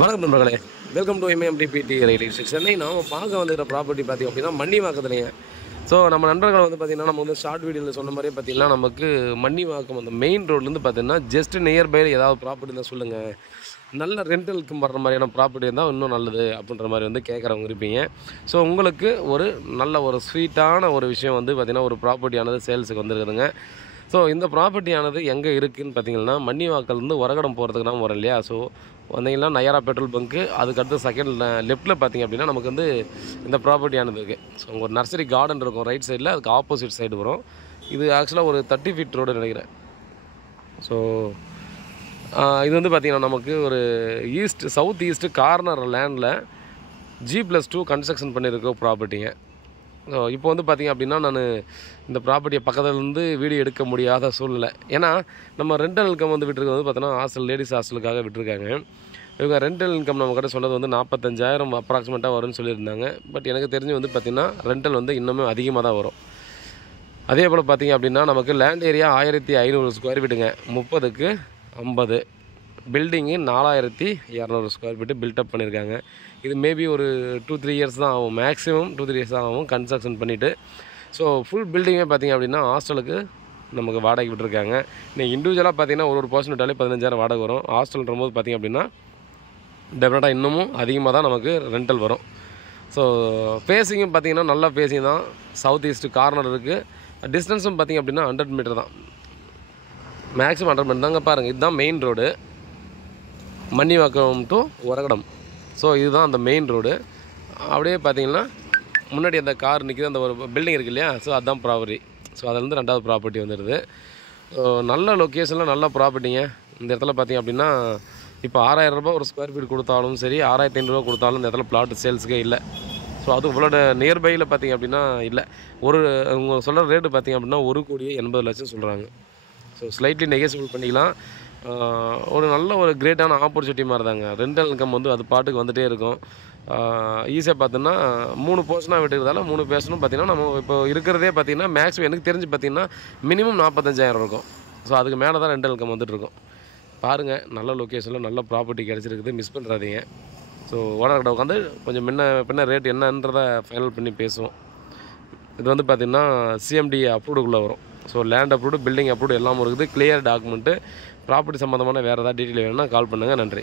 வணக்கம் நண்பர்களே, welcome to MMTPT real estate Chennai. நாம் பார்க்க வந்துக்கிற ப்ராப்பர்ட்டி பார்த்திங்க அப்படின்னா மன்னிவாக்கத்துலைங்க. ஸோ நம்ம நண்பர்கள் வந்து பார்த்திங்கன்னா நம்ம வந்து ஷார்ட் வீடியோவில் சொன்ன மாதிரியே பார்த்திங்கன்னா நமக்கு மன்னிவாக்கம் அந்த மெயின் ரோட்லேருந்து பார்த்திங்கன்னா ஜஸ்ட் நியர்பையில் ஏதாவது ப்ராப்பர்ட்டி தான் சொல்லுங்கள், நல்ல ரெண்டலுக்கு வர்ற மாதிரியான ப்ராப்பர்ட்டி இருந்தால் இன்னும் நல்லது அப்படின்ற மாதிரி வந்து கேட்குறவங்க இருப்பீங்க. ஸோ உங்களுக்கு ஒரு நல்ல ஒரு ஸ்வீட்டான ஒரு விஷயம் வந்து பார்த்திங்கன்னா ஒரு ப்ராப்பர்ட்டியானது சேல்ஸுக்கு வந்துருக்குதுங்க. ஸோ இந்த ப்ராப்பர்ட்டியானது எங்கே இருக்குதுன்னு பார்த்தீங்கன்னா மன்னிவாக்கல்லேருந்து உரகடம் போகிறதுக்கு தான் வரும் இல்லையா. ஸோ வந்தீங்கன்னா நயாரா பெட்ரோல் பங்க்கு அதுக்கடுத்து செகண்ட் லெஃப்ட்டில் பார்த்திங்க அப்படின்னா நமக்கு வந்து இந்த ப்ராப்பர்ட்டியானது இருக்குது. ஸோ உங்கள் ஒரு நர்சரி கார்டன் இருக்கும் ரைட் சைடில், அதுக்கு ஆப்போசிட் சைடு வரும். இது ஆக்சுவலாக ஒரு 30 ஃபீட் ரோடு நினைக்கிறேன். ஸோ இது வந்து பார்த்திங்கன்னா நமக்கு ஒரு சவுத் ஈஸ்ட்டு கார்னர் லேண்டில் G+2 கன்ஸ்ட்ரக்ஷன் பண்ணியிருக்க ப்ராப்பர்ட்டிங்க. ஸோ இப்போ வந்து பார்த்திங்க அப்படின்னா நான் இந்த ப்ராப்பர்ட்டியை பக்கத்துலேருந்து வீடியோ எடுக்க முடியாத சூழ்நிலை. ஏன்னா நம்ம ரெண்டல் இன்கம் வந்து விட்டுருக்க வந்து பார்த்தோன்னா ஹாஸ்டல் லேடிஸ் ஹாஸ்டலுக்காக விட்டுருக்காங்க. இவங்க ரெண்டல் இன்கம் நம்ம கிட்ட சொன்னது வந்து 45,000 அப்ராக்சிமேட்டாக வரும்னு சொல்லியிருந்தாங்க. பட் எனக்கு தெரிஞ்சு வந்து பார்த்திங்கன்னா ரெண்டல் வந்து இன்னுமே அதிகமாக தான் வரும். அதே போல் பார்த்திங்க அப்படின்னா நமக்கு லேண்ட் ஏரியா 1500 ஸ்கொயர் ஃபீட்டுங்க, 30க்கு 50, பில்டிங்கு 4200 ஸ்கொயர் ஃபீட்டு பில்டப் பண்ணியிருக்காங்க. இது மேபி ஒரு 2-3 இயர்ஸ் தான் ஆகும், மேக்ஸிமம் 2-3 இயர்ஸ் தான் ஆகும் கன்ஸ்ட்ரக்ஷன் பண்ணிவிட்டு. ஸோ ஃபுல் பில்டிங்கே பார்த்திங்க அப்படின்னா ஹாஸ்டலுக்கு நமக்கு வாடகை விட்டுருக்காங்க. நீங்கள் இண்டிவிஜுவலாக பார்த்திங்கன்னா ஒரு பர்சன் விட்டாலே 15,000 வாடகை வரும். ஹாஸ்டல்ன்ற போது பார்த்திங்க அப்படின்னா டெஃபினட்டாக இன்னமும் அதிகமாக தான் நமக்கு ரெண்டல் வரும். ஸோ ஃபேஸிங்கும் பார்த்திங்கன்னா நல்ல ஃபேஸிங் தான், சவுத் ஈஸ்ட்டு கார்னர் இருக்குது. டிஸ்டன்ஸும் பார்த்திங்க அப்படின்னா 100 மீட்டர் தான், மேக்ஸிமம் 100 மீட்டர் தாங்க. பாருங்கள், இதுதான் main road, Mannivakkam to Uragadam. So இதுதான் அந்த மெயின் ரோடு. அப்படியே பார்த்திங்கன்னா முன்னாடி அந்த கார் நிற்கிது, அந்த ஒரு பில்டிங் இருக்குது இல்லையா. ஸோ அதுதான் ப்ராப்பர்ட்டி. ஸோ அதுலேருந்து ரெண்டாவது ப்ராப்பர்ட்டி வந்துடுது. நல்ல லொக்கேஷனில் நல்ல ப்ராப்பர்ட்டிங்க. இந்த இடத்துல பார்த்திங்க அப்படின்னா இப்போ 6,000 ரூபா ஒரு ஸ்கொயர் ஃபீட் கொடுத்தாலும் சரி, 6,500 ரூபா கொடுத்தாலும் இந்த இடத்துல பிளாட் சேல்ஸுக்கே இல்லை. ஸோ அது இவ்வளோ நியர்பையில் பார்த்திங்க அப்படின்னா இல்லை. அவங்க சொல்கிற ரேட்டு பார்த்திங்க அப்படின்னா 1,80,00,000 சொல்கிறாங்க. ஸோ ஸ்லைட்லி நெகோசியபிள் பண்ணிக்கலாம். ஒரு நல்ல ஒரு கிரேட்டான ஆப்பர்ச்சுனிட்டி மாதிரி தாங்க. ரெண்டல் இன்கம் வந்து அது பாட்டுக்கு வந்துகிட்டே இருக்கும். ஈஸியாக பார்த்தோன்னா 3 போர்ஷனாக விட்டுக்கிறதால 3 பேர்சனும் பார்த்திங்கன்னா நம்ம இப்போ இருக்கிறதே பார்த்திங்கன்னா மேக்ஸிமம் எனக்கு தெரிஞ்சு பார்த்திங்கன்னா மினிமம் 45,000 இருக்கும். ஸோ அதுக்கு மேலே தான் ரெண்டல் இன்கம் வந்துட்டுருக்கும். பாருங்கள், நல்ல லொக்கேஷனில் நல்ல ப்ராப்பர்ட்டி கிடச்சிருக்குது, மிஸ் பண்ணுறாதீங்க. ஸோ ஓனர்கிட்ட உட்காந்து கொஞ்சம் பின்ன ரேட் என்னன்றதை ஃபைனல் பண்ணி பேசுவோம். இது வந்து பார்த்திங்கன்னா CMD அப்ரூவ்டுக்குள்ளே வரும். So land approved, building approved எல்லாமே இருக்குது. Clear document. ப்ராப்பர்ட்டி சம்மந்தமான வேறு ஏதாவது டீட்டெயில் வேணும்னா கால் பண்ணுங்கள். நன்றி.